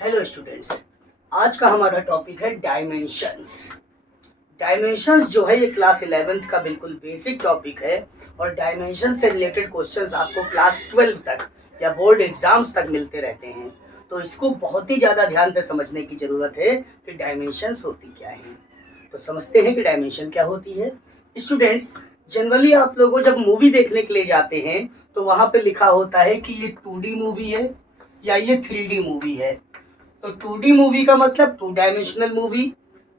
Hello students, आज का हमारा टॉपिक है डायमेंशंस। डायमेंशंस जो है ये क्लास 11th का बिल्कुल बेसिक टॉपिक है और डायमेंशन से रिलेटेड क्वेश्चंस आपको क्लास 12 तक या बोर्ड एग्जाम्स तक मिलते रहते हैं। तो इसको बहुत ही ज़्यादा ध्यान से समझने की ज़रूरत है कि डायमेंशंस होती क्या है। तो समझते हैं कि डायमेंशन क्या होती है। स्टूडेंट्स, जनरली आप लोगों जब मूवी देखने के लिए जाते हैं तो वहाँ पे लिखा होता है कि ये 2D मूवी है या ये 3D मूवी है। तो 2D मूवी का मतलब 2 डायमेंशनल मूवी,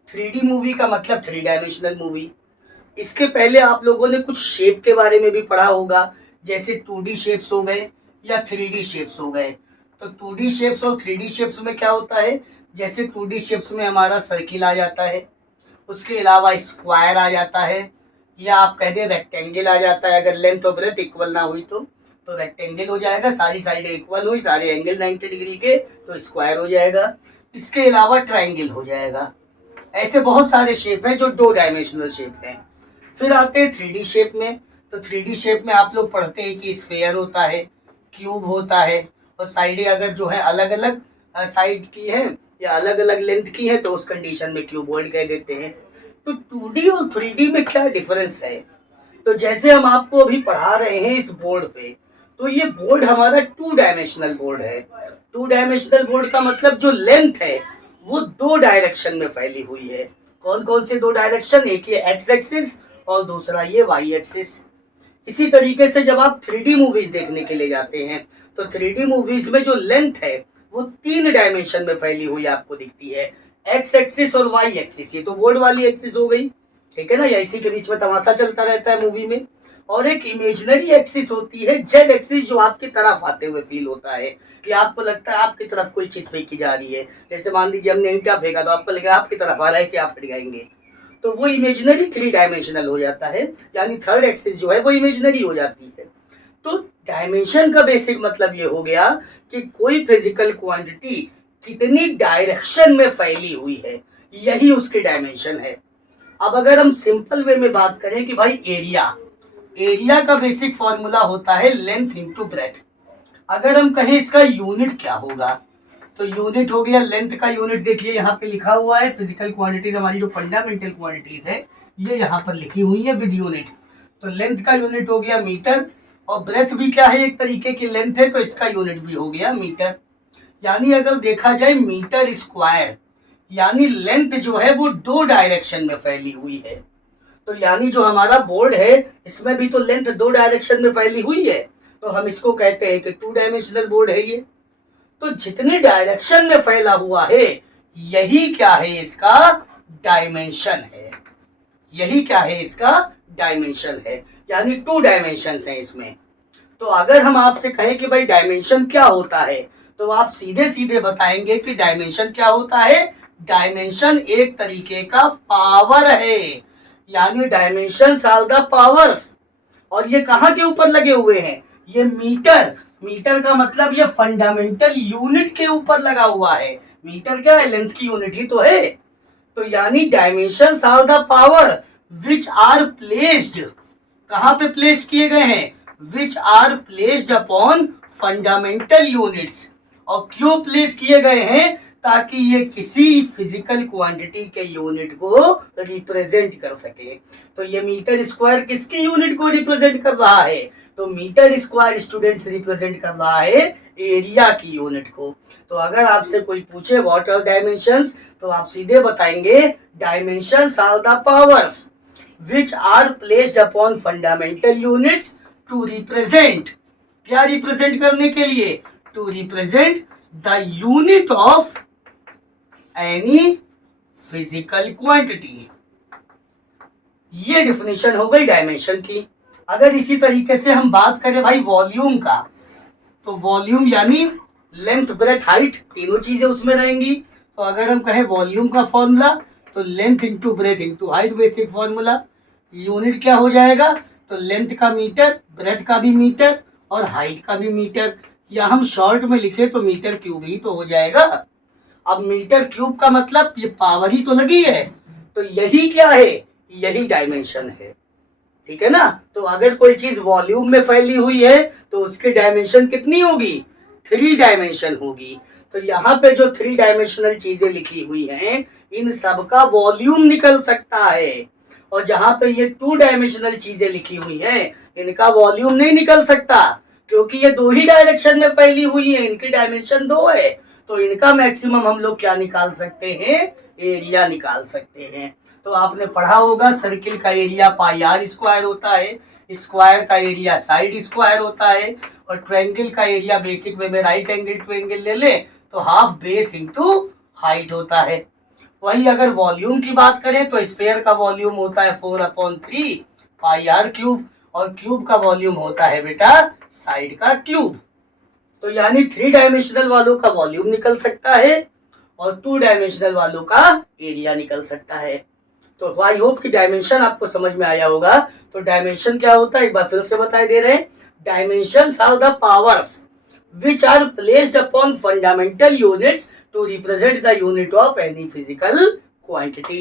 3D मूवी का मतलब 3 डायमेंशनल मूवी। इसके पहले आप लोगों ने कुछ शेप के बारे में भी पढ़ा होगा, जैसे 2D शेप्स हो गए या 3D शेप्स हो गए। तो 2D शेप्स और 3D शेप्स में क्या होता है, जैसे 2D शेप्स में हमारा सर्किल आ जाता है, उसके अलावा स्क्वायर आ जाता है, या आप कह दें रेक्टेंगल आ जाता है। अगर लेंथ और ब्रेथ इक्वल ना हुई तो रेक्टेंगल हो जाएगा, सारी साइडें इक्वल हुई, सारे एंगल 90 डिग्री के तो स्क्वायर हो जाएगा। इसके अलावा ट्रायंगल हो जाएगा। ऐसे बहुत सारे शेप हैं जो 2 डायमेंशनल शेप हैं। फिर आते हैं 3D शेप में। तो 3D शेप में आप लोग पढ़ते हैं कि स्फेयर होता है, क्यूब होता है, और साइडें अगर जो है अलग अलग साइड की है या अलग अलग लेंथ की है तो उस कंडीशन में क्यूबॉइड कह देते हैं। तो 2D और 3D में क्या डिफरेंस है, तो जैसे हम आपको अभी पढ़ा रहे हैं इस बोर्ड पे, तो ये बोर्ड हमारा 2 डायमेंशनल बोर्ड है। 2 डायमेंशनल बोर्ड का मतलब जो लेंथ है वो 2 डायरेक्शन में फैली हुई है। कौन कौन से 2 डायरेक्शन, एक ये एक्स एक्सिस और दूसरा ये वाई एक्सिस। इसी तरीके से जब आप 3D मूवीज देखने के लिए जाते हैं तो 3D मूवीज में जो लेंथ है वो 3 डायमेंशन में फैली हुई आपको दिखती है, एक्स एक्सिस और वाई एक्सिस। ये तो बोर्ड वाली एक्सिस हो गई, ठीक है ना, या इसी के बीच में तमाशा चलता रहता है मूवी में। और एक इमेजिनरी एक्सिस होती है, जेड एक्सिस, जो आपकी तरफ आते हुए फील होता है कि आपको लगता है आपकी तरफ कोई चीज फेंकी जा रही है। जैसे मान लीजिए हमने ईंटा फेंका तो आपको लगा आपकी तरफ आ रहा है, इसे आप हट जाएंगे, तो वो इमेजिनरी 3 डायमेंशनल हो जाता है, यानी थर्ड एक्सिस जो है वो इमेजिनरी हो जाती है। तो डायमेंशन का बेसिक मतलब ये हो गया कि कोई फिजिकल क्वांटिटी कितनी डायरेक्शन में फैली हुई है, यही उसकी डायमेंशन है। अब अगर हम सिंपल वे में बात करें कि भाई एरिया का बेसिक फॉर्मूला होता है लेंथ इनटू ब्रेथ। अगर हम कहें इसका यूनिट क्या होगा, तो यूनिट हो गया लेंथ का यूनिट। देखिए यहाँ पे लिखा हुआ है, फिजिकल क्वांटिटीज हमारी जो फंडामेंटल क्वांटिटीज है ये यहाँ पर लिखी हुई है विद यूनिट। तो लेंथ का यूनिट हो गया मीटर, और ब्रेथ भी क्या है, एक तरीके की लेंथ है, तो इसका यूनिट भी हो गया मीटर। यानी अगर देखा जाए मीटर स्क्वायर, यानी लेंथ जो है वो 2 डायरेक्शन में फैली हुई है। तो यानी जो हमारा बोर्ड है इसमें भी तो लेंथ 2 डायरेक्शन में फैली हुई है, तो हम इसको कहते हैं कि 2 डायमेंशनल बोर्ड है ये। तो जितने डायरेक्शन में फैला हुआ है यही क्या है, इसका डायमेंशन है। यही क्या है, इसका डायमेंशन है, यानी 2 डायमेंशन है इसमें। तो अगर हम आपसे कहें कि भाई डायमेंशन क्या होता है, तो आप सीधे सीधे बताएंगे कि डायमेंशन क्या होता है। डायमेंशन एक तरीके का पावर है, यानी डायमेंशन आर द पावर्स। और ये कहाँ के ऊपर लगे हुए हैं, ये मीटर का मतलब ये फंडामेंटल यूनिट के ऊपर लगा हुआ है। मीटर क्या है, लेंथ की यूनिट ही तो है। तो यानी dimension are the power which are placed, कहाँ पे प्लेस किए गए हैं, which are placed upon fundamental units. और क्यों प्लेस किए गए हैं, ताकि ये किसी फिजिकल क्वांटिटी के यूनिट को रिप्रेजेंट कर सके। तो ये मीटर स्क्वायर किसकी यूनिट को रिप्रेजेंट कर रहा है, तो मीटर स्क्वायर स्टूडेंट्स रिप्रेजेंट कर रहा है एरिया की यूनिट को। तो अगर आपसे कोई पूछे व्हाट आर डायमेंशंस, तो आप सीधे बताएंगे dimensions are the powers which are placed upon fundamental units to represent, क्या रिप्रेजेंट करने के लिए, to represent the unit of any physical quantity। ये डिफिनेशन हो गई डायमेंशन की। अगर इसी तरीके से हम बात करें भाई वॉल्यूम का, तो वॉल्यूम यानी लेंथ ब्रेथ हाइट तीनों चीजें उसमें रहेंगी। तो अगर हम कहें वॉल्यूम का फॉर्मूला, तो length into breadth into height basic formula. Unit क्या हो जाएगा, तो लेंथ का मीटर, ब्रेथ का भी मीटर और हाइट का भी मीटर, या हम शॉर्ट में लिखे तो मीटर क्यूब ही तो हो जाएगा। अब मीटर क्यूब का मतलब ये पावर ही तो लगी है, तो यही क्या है, यही डायमेंशन है, ठीक है ना। तो अगर कोई चीज वॉल्यूम में फैली हुई है तो उसकी डायमेंशन कितनी होगी, 3 डायमेंशन होगी। तो यहाँ पे जो 3 डायमेंशनल चीजें लिखी हुई हैं, इन सब का वॉल्यूम निकल सकता है। और जहां पे ये 2 डायमेंशनल चीजें लिखी हुई हैं, इनका वॉल्यूम नहीं निकल सकता, क्योंकि ये 2 ही डायरेक्शन में फैली हुई है, इनकी डायमेंशन 2 है। तो इनका मैक्सिमम हम लोग क्या निकाल सकते हैं, एरिया निकाल सकते हैं। तो आपने पढ़ा होगा सर्किल का एरिया पाई आर स्क्वायर होता है, स्क्वायर का एरिया साइड स्क्वायर होता है, और ट्रायंगल का एरिया बेसिक वे में राइट एंगल ट्रायंगल ले ले तो हाफ बेस इंटू हाइट होता है। वही अगर वॉल्यूम की बात करें तो स्फीयर का वॉल्यूम होता है 4/3 पाई आर क्यूब, और क्यूब का वॉल्यूम होता है बेटा साइड का क्यूब। तो यानी 3 डायमेंशनल वालों का वॉल्यूम निकल सकता है और 2 डायमेंशनल वालों का एरिया निकल सकता है। तो आई होप कि डायमेंशन आपको समझ में आया होगा। तो डायमेंशन क्या होता है एक बार फिर से बताई दे रहे हैं। Dimensions are the powers which are placed upon fundamental units to represent the unit of any physical quantity।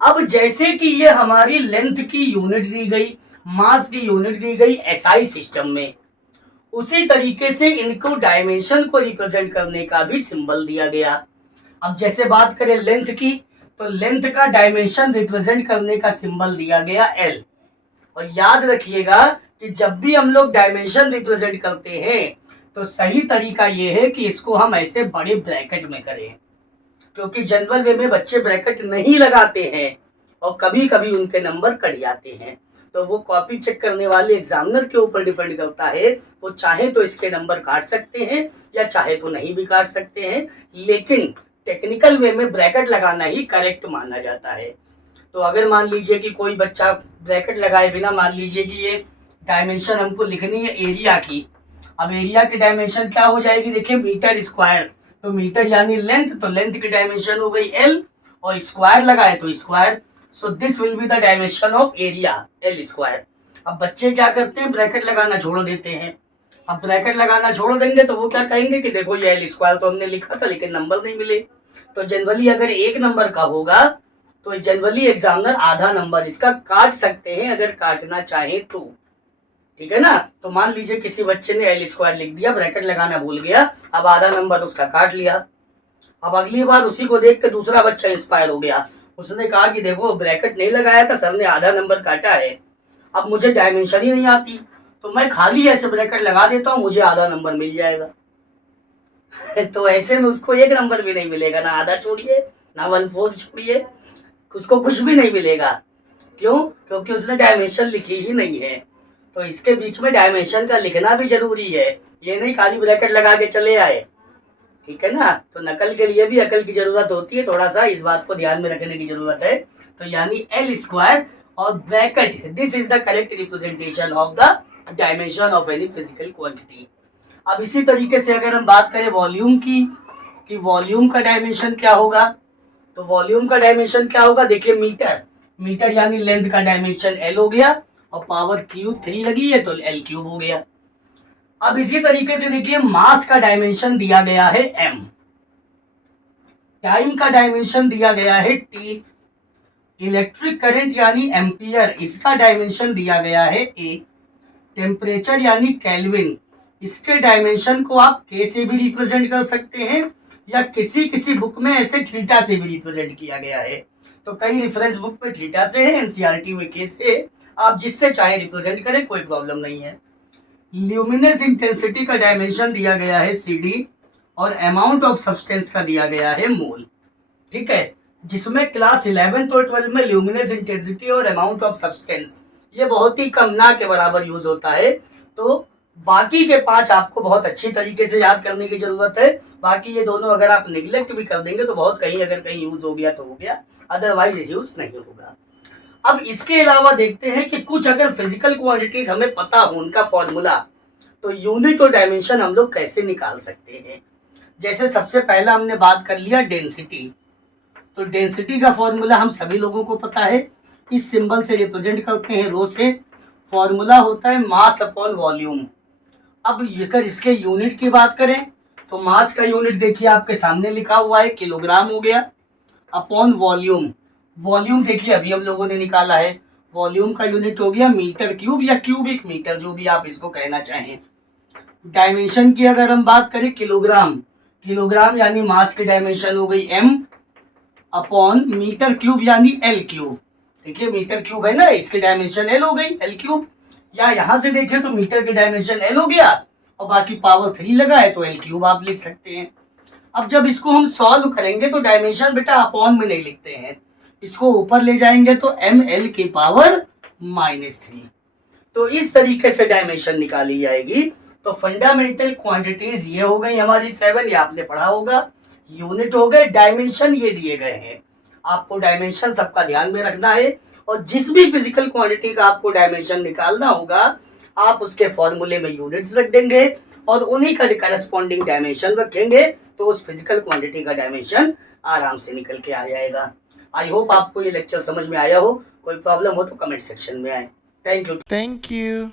अब जैसे कि ये हमारी लेंथ की यूनिट दी गई, मास की यूनिट दी गई एसआई सिस्टम में, उसी तरीके से इनको डायमेंशन को रिप्रेजेंट करने का भी सिंबल दिया गया। अब जैसे बात करें लेंथ की, तो लेंथ का डायमेंशन रिप्रेजेंट करने का सिंबल दिया गया एल। और याद रखिएगा कि जब भी हम लोग डायमेंशन रिप्रेजेंट करते हैं तो सही तरीका यह है कि इसको हम ऐसे बड़े ब्रैकेट में करें, क्योंकि जनरल वे में बच्चे ब्रैकेट नहीं लगाते हैं और कभी कभी उनके नंबर कट जाते हैं। तो वो कॉपी चेक करने वाले एग्जामिनर के ऊपर डिपेंड करता है, वो चाहे तो इसके नंबर काट सकते हैं या चाहे तो नहीं भी काट सकते हैं, लेकिन टेक्निकल वे में ब्रैकेट लगाना ही करेक्ट माना जाता है। तो अगर मान लीजिए कि कोई बच्चा ब्रैकेट लगाए बिना, मान लीजिए कि ये डायमेंशन हमको लिखनी है एरिया की। अब एरिया की डायमेंशन क्या हो जाएगी, देखिए मीटर स्क्वायर, तो मीटर यानी लेंथ, तो लेंथ की डायमेंशन हो गई एल, और स्क्वायर लगाए तो square, so this will be the dimension of area L square. अब बच्चे क्या करते हैं, ब्रैकेट लगाना छोड़ देते हैं। अब ब्रैकेट लगाना छोड़ देंगे तो वो क्या कहेंगे कि देखो ये एल स्क्वायर तो हमने लिखा था लेकिन नंबर नहीं मिले। तो जनरली अगर 1 नंबर का होगा तो जनरली एग्जामिनर आधा नंबर इसका काट सकते हैं अगर काटना चाहे तो, ठीक है ना। तो मान लीजिए किसी बच्चे ने एल स्क्वायर लिख दिया, ब्रैकेट लगाना भूल गया, अब आधा नंबर उसका काट लिया। अब अगली बार उसी को देख के दूसरा बच्चा इंस्पायर हो गया, उसने कहा कि देखो ब्रैकेट नहीं लगाया था, सर ने आधा नंबर काटा है, अब मुझे डायमेंशन ही नहीं आती तो मैं खाली ऐसे ब्रैकेट लगा देता हूँ, मुझे आधा नंबर मिल जाएगा। तो ऐसे में उसको 1 नंबर भी नहीं मिलेगा, ना आधा छोड़िए ना 1/4 छोड़िए, उसको कुछ भी नहीं मिलेगा। क्यों? क्योंकि उसने डायमेंशन लिखी ही नहीं है। तो इसके बीच में डायमेंशन का लिखना भी जरूरी है, ये नहीं खाली ब्रैकेट लगा के चले आए, ठीक है ना। तो नकल के लिए भी अकल की जरूरत होती है, थोड़ा सा इस बात को ध्यान में रखने की जरूरत है। तो यानी एल स्क्वायर और bracket, this is the correct representation of the dimension of any physical quantity. अब इसी तरीके से अगर हम बात करें वॉल्यूम की, कि वॉल्यूम का डायमेंशन क्या होगा, तो वॉल्यूम का डायमेंशन क्या होगा, देखिए मीटर, मीटर यानी लेंथ का डायमेंशन एल हो गया और पावर क्यूब 3 लगी है तो एल क्यूब हो गया। अब इसी तरीके से देखिए मास का डायमेंशन दिया गया है एम, टाइम का डायमेंशन दिया गया है टी, इलेक्ट्रिक करंट यानी एम्पियर इसका डायमेंशन दिया गया है ए, टेम्परेचर यानी केल्विन इसके डायमेंशन को आप के से भी रिप्रेजेंट कर सकते हैं या किसी किसी बुक में ऐसे थीटा से भी रिप्रेजेंट किया गया है। तो कई रेफरेंस बुक में थीटा से है, एनसीईआरटी में के से है, आप जिससे चाहे रिप्रेजेंट करें, कोई प्रॉब्लम नहीं है। ल्यूमिनेस इंटेंसिटी का डायमेंशन दिया गया है सीडी और अमाउंट ऑफ सब्सटेंस का दिया गया है मोल, ठीक है, जिसमें क्लास 11 और 12 में ल्यूमिनेस इंटेंसिटी और अमाउंट ऑफ सब्सटेंस ये बहुत ही कम ना के बराबर यूज होता है। तो बाकी के 5 आपको बहुत अच्छी तरीके से याद करने की जरूरत है। बाकी ये दोनों अगर आप निगलेक्ट भी कर देंगे तो बहुत कहीं अगर कहीं यूज हो गया तो हो गया, अदरवाइज यूज नहीं होगा। अब इसके अलावा देखते हैं कि कुछ अगर फिजिकल क्वांटिटीज हमें पता हो उनका फॉर्मूला, तो यूनिट और डायमेंशन हम लोग कैसे निकाल सकते हैं। जैसे सबसे पहला हमने बात कर लिया डेंसिटी, तो डेंसिटी का फॉर्मूला हम सभी लोगों को पता है, इस सिंबल से रिप्रेजेंट करते हैं रो से, फॉर्मूला होता है मास अपॉन वॉल्यूम। अब अगर इसके यूनिट की बात करें तो मास का यूनिट देखिए आपके सामने लिखा हुआ है किलोग्राम हो गया, अपॉन वॉल्यूम, वॉल्यूम देखिए अभी हम लोगों ने निकाला है, वॉल्यूम का यूनिट हो गया मीटर क्यूब या क्यूबिक मीटर, जो भी आप इसको कहना चाहें। डायमेंशन की अगर हम बात करें किलोग्राम, किलोग्राम यानी मास की डायमेंशन हो गई m अपॉन मीटर क्यूब यानी एल क्यूब। देखिए मीटर क्यूब है ना, इसकी डायमेंशन एल हो गई, एल क्यूब। या यहां से देखिए तो मीटर की डायमेंशन एल हो गया और बाकी पावर 3 लगा है तो एल क्यूब आप लिख सकते हैं। अब जब इसको हम सॉल्व करेंगे तो डायमेंशन बेटा अपॉन में नहीं लिखते हैं, इसको ऊपर ले जाएंगे तो एम एल की पावर -3। तो इस तरीके से डायमेंशन निकाली जाएगी। तो फंडामेंटल क्वांटिटीज ये हो गई हमारी 7, ये आपने पढ़ा होगा। यूनिट हो गए, डायमेंशन ये दिए गए हैं। आपको डायमेंशन सबका ध्यान में रखना है और जिस भी फिजिकल क्वांटिटी का आपको डायमेंशन निकालना होगा आप उसके फॉर्मूले में यूनिट्स रख देंगे और उन्हीं का करस्पॉन्डिंग डायमेंशन रखेंगे तो उस फिजिकल क्वांटिटी का डायमेंशन आराम से निकल के आ जाएगा। आई होप आपको ये लेक्चर समझ में आया हो। कोई प्रॉब्लम हो तो कमेंट सेक्शन में आए। Thank you.